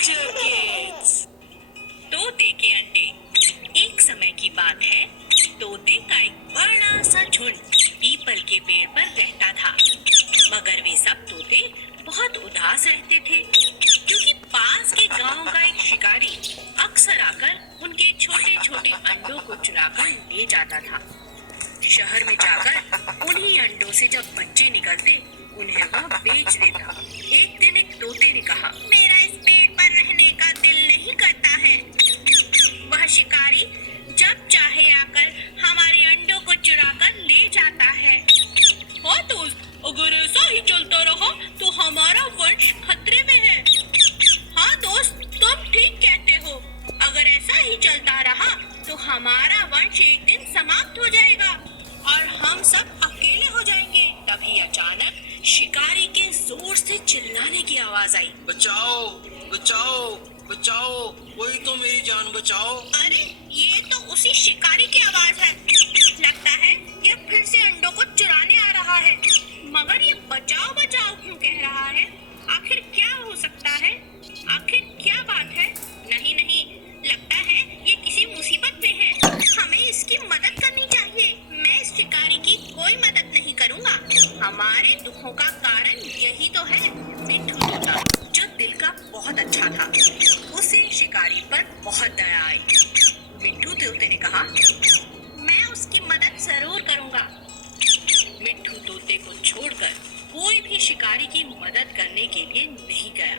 Future kids. तोते के अंडे। एक समय की बात है, तोते का एक बड़ा सा झुंड पीपल के पेड़ पर रहता था। मगर वे सब तोते बहुत उदास रहते थे, क्योंकि पास के गांव का एक शिकारी अक्सर आकर उनके छोटे छोटे अंडों को चुराकर ले जाता था। शहर में जाकर उन्हीं अंडों से जब बच्चे निकलते, उन्हें वह बेच देता। एक दिन एक तोते ने कहा, मेरा इस पेड़ पर रहने का दिल नहीं करता है। वह शिकारी जब चाहे आकर हमारे अंडों को चुराकर ले जाता है। हाँ दोस्त, अगर ऐसा ही चलता रहा तो हमारा वंश खतरे में है। हाँ दोस्त, तुम ठीक कहते हो। अगर ऐसा ही चलता रहा तो हमारा वंश एक दिन समाप्त हो जाएगा और हम सब अकेले हो जाएंगे। तभी अचानक शिकारी के जोर से चिल्लाने की आवाज आई। बचाओ, बचाओ, बचाओ, कोई तो मेरी जान बचाओ। अरे, ये तो उसी शिकारी की आवाज है। लगता है ये फिर से अंडों को चुराने आ रहा है। मगर ये बचाओ बचाओ क्यों कह रहा है? आखिर क्या हो सकता है? आखिर क्या बात है? नहीं नहीं, लगता है ये किसी मुसीबत में है। हमें इसकी मदद करनी चाहिए। मैं इस शिकारी की कोई मदद नहीं करूँगा। हमारे दुखों का कारण यही तो है। मिट्ठू तोता, जो दिल का बहुत अच्छा था, उसे शिकारी पर बहुत दया आई। मिट्ठू तोते ने कहा, मैं उसकी मदद जरूर करूँगा। मिट्ठू तोते को छोड़कर कोई भी शिकारी की मदद करने के लिए नहीं गया।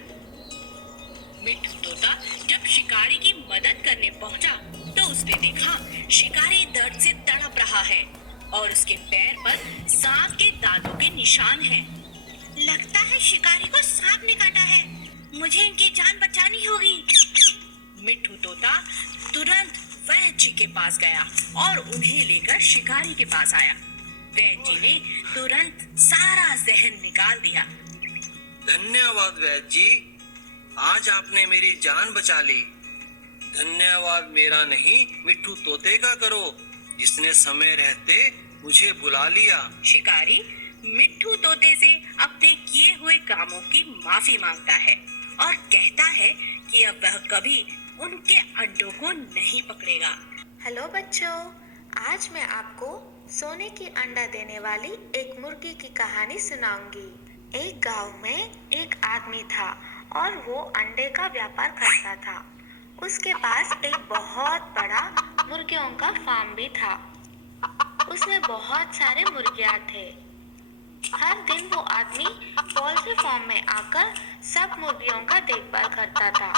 मिट्ठू तोता जब शिकारी की मदद करने पहुंचा तो उसने देखा शिकारी दर्द से तड़प रहा है और उसके पैर पर सांप के दांतों के निशान हैं। लगता है शिकारी को सांप ने काटा है। मुझे इनकी जान बचानी होगी। मिट्ठू तोता तुरंत वैद्य जी के पास गया और उन्हें लेकर शिकारी के पास आया। वैद्य जी ने तुरंत सारा जहर निकाल दिया। धन्यवाद वैद्य जी, आज आपने मेरी जान बचा ली। धन्यवाद मेरा नहीं, मिट्ठू तोते का करो, जिसने समय रहते मुझे बुला लिया। शिकारी मिट्ठू तोते से अपने किए हुए कामों की माफी मांगता है और कहता है कि अब वह कभी उनके अंडों को नहीं पकड़ेगा। हेलो बच्चों, आज मैं आपको सोने की अंडा देने वाली एक मुर्गी की कहानी सुनाऊंगी। एक गांव में एक आदमी था और वो अंडे का व्यापार करता था। उसके पास एक बहुत बड़ा मुर्गियों का फार्म भी था। उसमें बहुत सारे मुर्गियां थे। हर दिन वो आदमी पोल्ट्री फार्म में आकर सब मुर्गियों का देखभाल करता था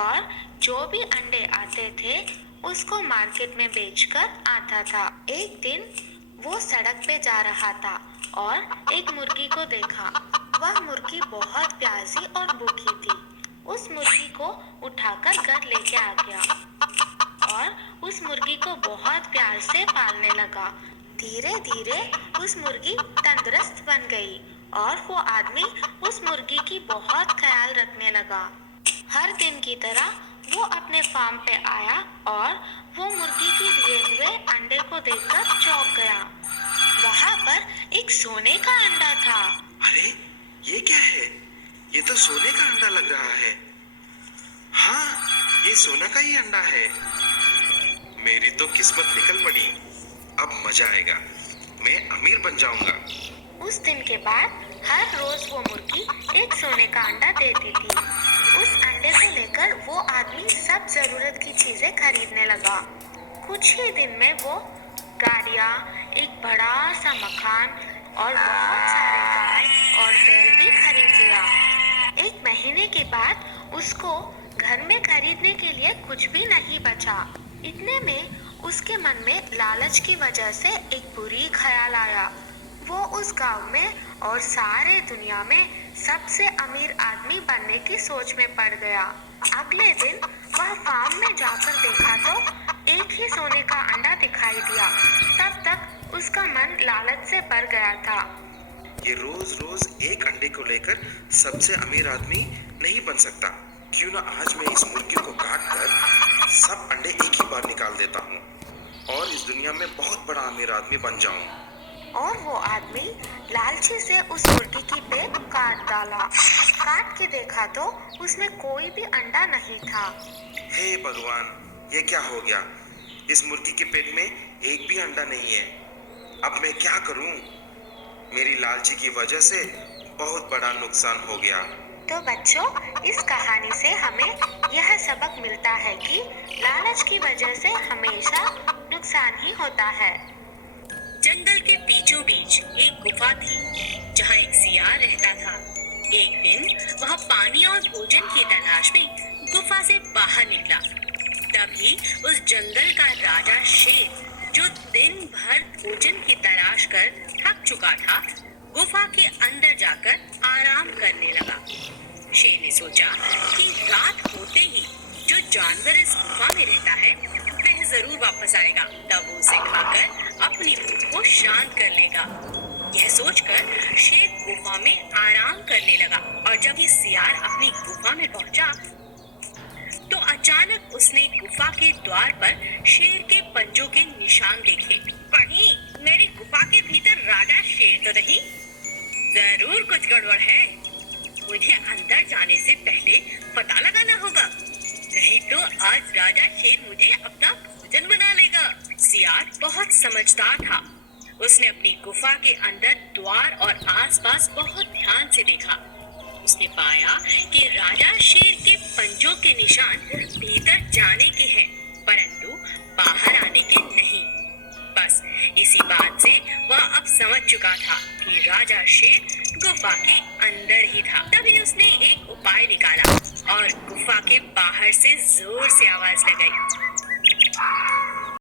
और जो भी अंडे आते थे उसको मार्केट में बेचकर आता था। एक दिन वो सड़क पे जा रहा था और एक मुर्गी को देखा। वह मुर्गी बहुत प्यासी और भूखी थी। उस मुर्गी को उठाकर घर लेके आ गया और उस मुर्गी को बहुत प्यार से पालने लगा। धीरे धीरे उस मुर्गी तंदुरुस्त बन गई और वो आदमी उस मुर्गी की बहुत ख्याल रखने लगा। हर दिन की तरह वो अपने फार्म पे आया और वो मुर्गी के दिए हुए अंडे को देखकर चौंक गया। वहाँ पर एक सोने का अंडा था। अरे, ये क्या है? ये तो सोने का अंडा लग रहा है। हाँ, ये सोना का ही अंडा है। मेरी तो किस्मत निकल पड़ी। अब मजा आएगा, मैं अमीर बन जाऊंगा। उस दिन के बाद हर रोज वो मुर्गी एक सोने का अंडा देती थी। उस अंडे को लेकर वो आदमी सब जरूरत की चीजें खरीदने लगा। कुछ ही दिन में वो गाड़ियाँ, एक बड़ा सा मकान और बहुत सारे गाय और बैल भी खरीद लिया। एक महीने के बाद उसको घर में खरीदने के लिए कुछ भी नहीं बचा। इतने में उसके मन में लालच की वजह से एक बुरी ख्याल आया। वो उस गांव में और सारे दुनिया में सबसे अमीर आदमी बनने की सोच में पड़ गया। अगले दिन वह फार्म में जाकर देखा तो एक ही सोने का अंडा दिखाई दिया। तब तक उसका मन लालच से भर गया था। ये रोज रोज एक अंडे को लेकर सबसे अमीर आदमी नहीं बन सकता। क्यों ना आज मैं इस मुर्गी को काट कर सब अंडे एक ही बार निकाल देता हूँ और इस दुनिया में बहुत बड़ा अमीर आदमी बन जाऊँ। और वो आदमी लालची से उस मुर्गी की पेट काट डाला। काट के देखा तो उसमें कोई भी अंडा नहीं था। हे भगवान, ये क्या हो गया? इस मुर्गी के पेट में एक भी अंडा नहीं है। अब मैं क्या करूं? मेरी लालची की वजह से बहुत बड़ा नुकसान हो गया। तो बच्चों, इस कहानी से हमें यह सबक मिलता है कि लालच की वजह से हमेशा नुकसान ही होता है। जंगल के बीचों बीच एक गुफा थी जहाँ एक सियार रहता था। एक दिन वह पानी और भोजन की तलाश में गुफा से बाहर निकला। तभी उस जंगल का राजा शेर, जो दिन भर भोजन की तलाश कर थक चुका था, गुफा के अंदर जाकर आराम करने लगा। शेर ने सोचा कि रात होते ही जो जानवर इस गुफा में रहता है वह जरूर वापस आएगा, तब वो उसे खाकर अपनी भूख को शांत कर लेगा। यह सोचकर शेर गुफा में आराम करने लगा और जब ये सियार अपनी गुफा में पहुंचा तो अचानक उसने गुफा के द्वार पर शेर के पंजों के निशान देखे। कहीं मेरी गुफा के भीतर राजा शेर तो नहीं? जरूर कुछ गड़बड़ है। मुझे अंदर जाने से पहले पता लगाना होगा, नहीं तो आज राजा शेर मुझे अपना भोजन बना लेगा। सियार बहुत समझदार था। उसने अपनी गुफा के अंदर द्वार और आसपास बहुत ध्यान से देखा। उसने पाया कि राजा शेर के पंजों के निशान भीतर जाने के हैं, परंतु बाहर आने के नहीं। बस इसी बात से वह अब समझ चुका था कि राजा शेर गुफा के अंदर ही था। तभी उसने एक उपाय निकाला और गुफा के बाहर से जोर से आवाज लगाई,